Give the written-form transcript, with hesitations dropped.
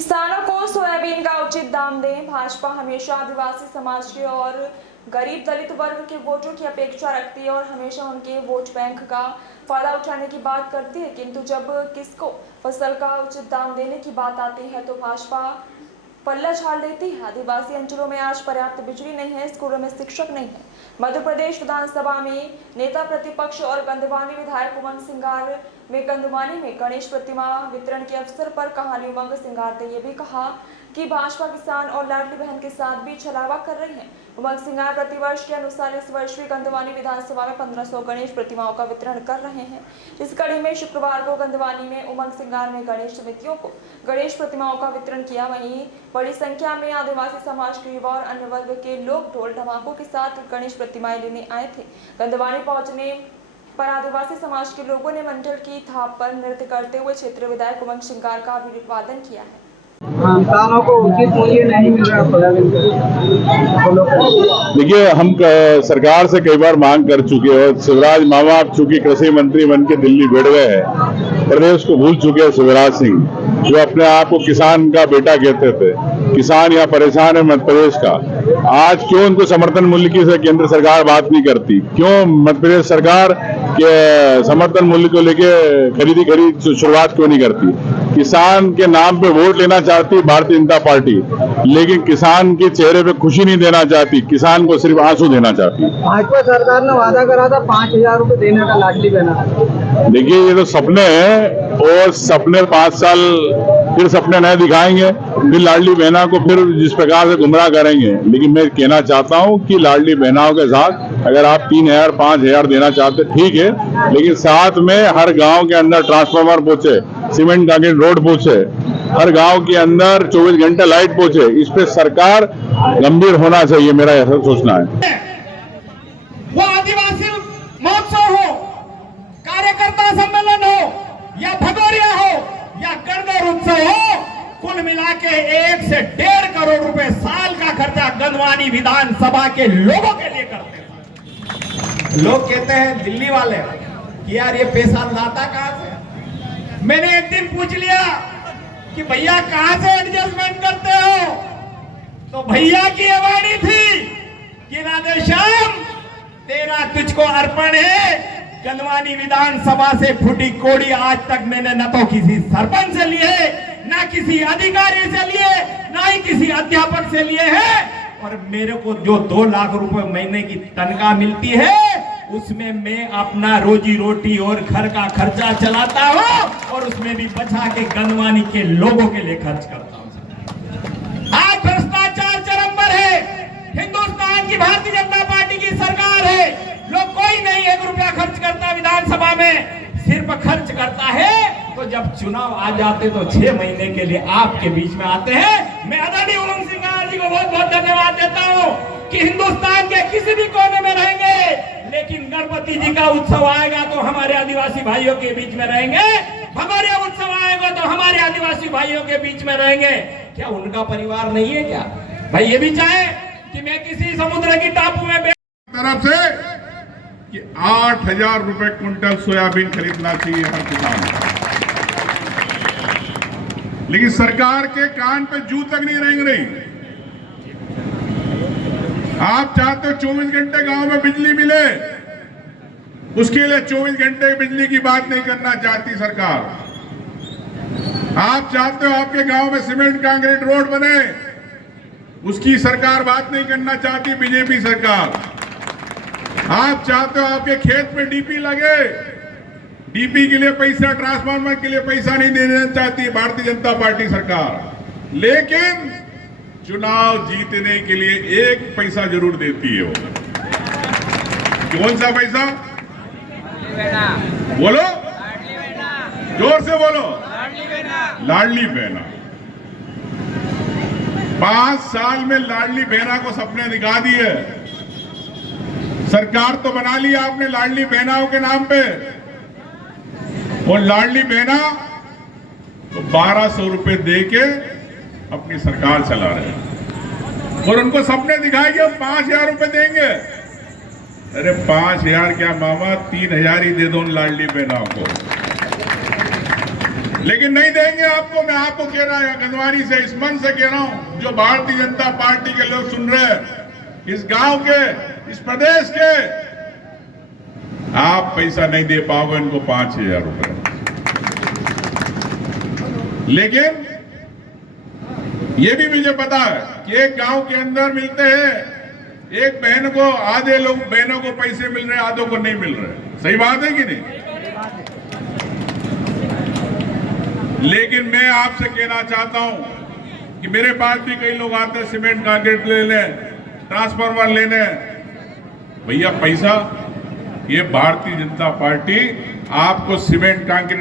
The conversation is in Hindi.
किसानों को सोयाबीन का उचित दाम दें। भाजपा हमेशा आदिवासी समाज के और गरीब दलित वर्ग के वोटों की अपेक्षा रखती है और हमेशा उनके वोट बैंक का फायदा उठाने की बात करती है, किंतु जब किसको फसल का उचित दाम देने की बात आती है तो भाजपा पल्ला झाड़ देती है। आदिवासी अंचलों में आज पर्याप्त बिजली नहीं है, स्कूलों में शिक्षक नहीं है। मध्य प्रदेश विधानसभा में नेता प्रतिपक्ष और गंधवानी विधायक उमंग सिंगार में गंधवानी में गणेश प्रतिमा वितरण के अवसर पर कहानी उमंग सिंगार ने यह भी कहा कि भाजपा किसान और लाडली बहन के साथ भी छलावा कर रही है। उमंग सिंगार प्रतिवर्ष के अनुसार इस वर्ष भी गंधवानी विधानसभा में 1500 गणेश प्रतिमाओं का वितरण कर रहे हैं। इस कड़ी में शुक्रवार को गंधवानी में उमंग सिंगार में गणेश समितियों को गणेश प्रतिमाओं का वितरण किया। वहीं बड़ी संख्या में आदिवासी समाज के युवा और अन्य वर्ग के लोग ढोल ढमाकों के साथ गणेश प्रतिमाएं लेने आए थे। गंधवानी पहुंचने पर आदिवासी समाज के लोगों ने मंडल की थाप पर नृत्य करते हुए क्षेत्रीय विधायक उमंग सिंगार का अभिवादन किया है। किसानों को उचित मूल्य नहीं मिल रहा सोयाबीन। देखिए, हम सरकार से कई बार मांग कर चुके हैं और शिवराज मामा चूंकि कृषि मंत्री बन के दिल्ली बैठ गए हैं, प्रदेश को भूल चुके हैं। शिवराज सिंह जो अपने आप को किसान का बेटा कहते थे, किसान यहाँ परेशान है मध्य प्रदेश का। आज क्यों उनको समर्थन मूल्य की से केंद्र सरकार बात नहीं करती? क्यों मध्य प्रदेश सरकार के समर्थन मूल्य को लेके खरीद शुरुआत क्यों नहीं करती? किसान के नाम पे वोट लेना चाहती भारतीय जनता पार्टी, लेकिन किसान के चेहरे पे खुशी नहीं देना चाहती, किसान को सिर्फ आंसू देना चाहती। भाजपा सरकार ने वादा करा था 5000 रुपए देने का लाडली बहना। देखिए, ये तो सपने हैं और सपने 5 साल फिर सपने नए दिखाएंगे, फिर लाडली बहना को फिर जिस प्रकार से गुमराह करेंगे। लेकिन मैं कहना चाहता हूं कि लाडली बहनाओं के साथ अगर आप 3000 5000 देना चाहते ठीक है, लेकिन साथ में हर गांव के अंदर ट्रांसफार्मर पहुंचे, सीमेंट कांक्रीट रोड पहुंचे, हर गांव के अंदर 24 घंटे लाइट पहुंचे। इस पे सरकार गंभीर होना चाहिए, मेरा ऐसा सोचना है। वो आदिवासी महोत्सव हो, कार्यकर्ता सम्मेलन हो या भगोरिया हो या गणगौर उत्सव हो, कुल मिला के 1 से 1.5 करोड़ रुपए साल का खर्चा गंधवानी विधानसभा के लोगों के लिए करते हैं। लोग कहते हैं दिल्ली वाले कि यार ये पैसा लाता कहां से? मैंने एक दिन पूछ लिया कि भैया कहां से एडजस्टमेंट करते हो, तो भैया की ये वाणी थी कि राधेश्याम तेरा तुझको अर्पण है। गंधवानी विधानसभा से फूटी कोड़ी आज तक मैंने न तो किसी सरपंच से लिए, ना किसी अधिकारी से लिए, ना ही किसी अध्यापक से लिए है। और मेरे को जो 2 लाख रुपए महीने की तनख्वाह मिलती है, उसमें मैं अपना रोजी रोटी और घर का खर्चा चलाता हूं और उसमें भी बचा के गंधवानी के लोगों के लिए खर्च करता हूं। आज भ्रष्टाचार चरम पर है। हिंदुस्तान की भारतीय जनता पार्टी की सरकार है। लोग कोई नहीं 1 रुपया खर्च करता विधानसभा में, सिर्फ खर्च करता है तो जब चुनाव आ जाते तो 6 महीने के लिए आपके बीच में आते हैं। मैं आदरणीय उमंग सिंगार जी को बहुत बहुत धन्यवाद देता हूं कि हिंदुस्तान के किसी भी कोने में रहेंगे, लेकिन गणपति जी का उत्सव आएगा तो हमारे आदिवासी भाइयों के बीच में रहेंगे, भगोरिया उत्सव आएगा तो हमारे आदिवासी भाइयों के बीच में रहेंगे। क्या उनका परिवार नहीं है क्या? भाई ये भी चाहे कि मैं किसी समुद्र की टापू में तरफ से कि 8000 रुपए क्विंटल सोयाबीन खरीदना चाहिए हर किसान को, लेकिन सरकार के कान पे जू तक नहीं रेंग रही। आप चाहते हो 24 घंटे गांव में बिजली मिले, उसके लिए 24 घंटे बिजली की बात नहीं करना चाहती सरकार। आप चाहते हो आपके गांव में सीमेंट कांक्रीट रोड बने, उसकी सरकार बात नहीं करना चाहती बीजेपी सरकार। आप चाहते हो आपके खेत में डीपी लगे, डीपी के लिए पैसा, ट्रांसफार्मर के लिए पैसा नहीं देना चाहती भारतीय जनता पार्टी सरकार। लेकिन चुनाव जीतने के लिए 1 पैसा जरूर देती है वो। कौन सा पैसा? बोलो, जोर से बोलो। लाडली बहना। 5 साल में लाडली बहना को सपने दिखा दिए। सरकार तो बना ली आपने लाडली बहनाओं के नाम पे, और लाडली बहना तो 1200 रुपए दे के अपनी सरकार चला रहे हैं और उनको सपने दिखाए कि हम 5000 रुपए देंगे। अरे 5000 क्या मामा, 3000 ही दे दो उन लाडली बहनाओं को। लेकिन नहीं देंगे आपको। मैं आपको कह रहा हूं, गंदवारी से, इस मन से कह रहा हूं, जो भारतीय जनता पार्टी के लोग सुन रहे हैं, इस गांव के, इस प्रदेश के, आप पैसा नहीं दे पाओगे इनको 5,000 रुपए। लेकिन ये भी मुझे पता है कि एक गांव के अंदर मिलते हैं, एक बहन को, आधे लोग बहनों को पैसे मिल रहे हैं, आधों को नहीं मिल रहे। सही बात है कि नहीं? लेकिन मैं आपसे कहना चाहता हूं कि मेरे पास भी कई लोग आते हैं सीमेंट कंक्रीट लेने, ट्रांसफार्मर लेने। भैया पैसा, ये भारतीय जनता पार्टी आपको सीमेंट कंक्रीट